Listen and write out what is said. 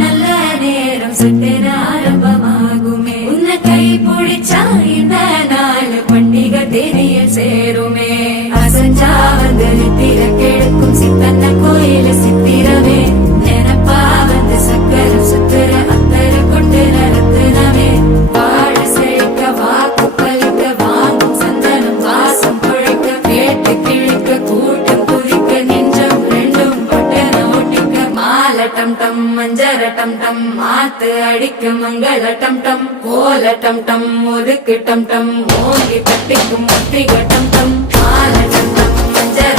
நல்ல நேரம் சட்டென ஆரம்பமாகுமே உன்னை கை பிடிச்சா இந்த நாள் பண்டிகை தெரியல் சேருமே அசஞ்சா வந்து நித்திர கெடுக்கும் சித்தன்ன கோயில சித்திரமே நினப்பா வந்து சக்கரம் சுத்துற அத்தர கொண்டு நடத்துனவே வாழ செழிக்க வாக்கு பலிக்க வாங்கும் சந்தனம் வாசம் குழைக்க கேட்டு கிழிக்க கூட்டம் குதிக்க நெஞ்சம் ரெண்டும் பொட்டன ஒட்டிக்க மால டம் டம் மஞ்சர டம் டம் மாத்து அடிக்க மங்கள டம் டம் கோல டம் டம் முறுக்கு டம் டம் மோங்கி தட்டிக்கும் முத்திக டம் டம் மால டம் டம் மஞ்சர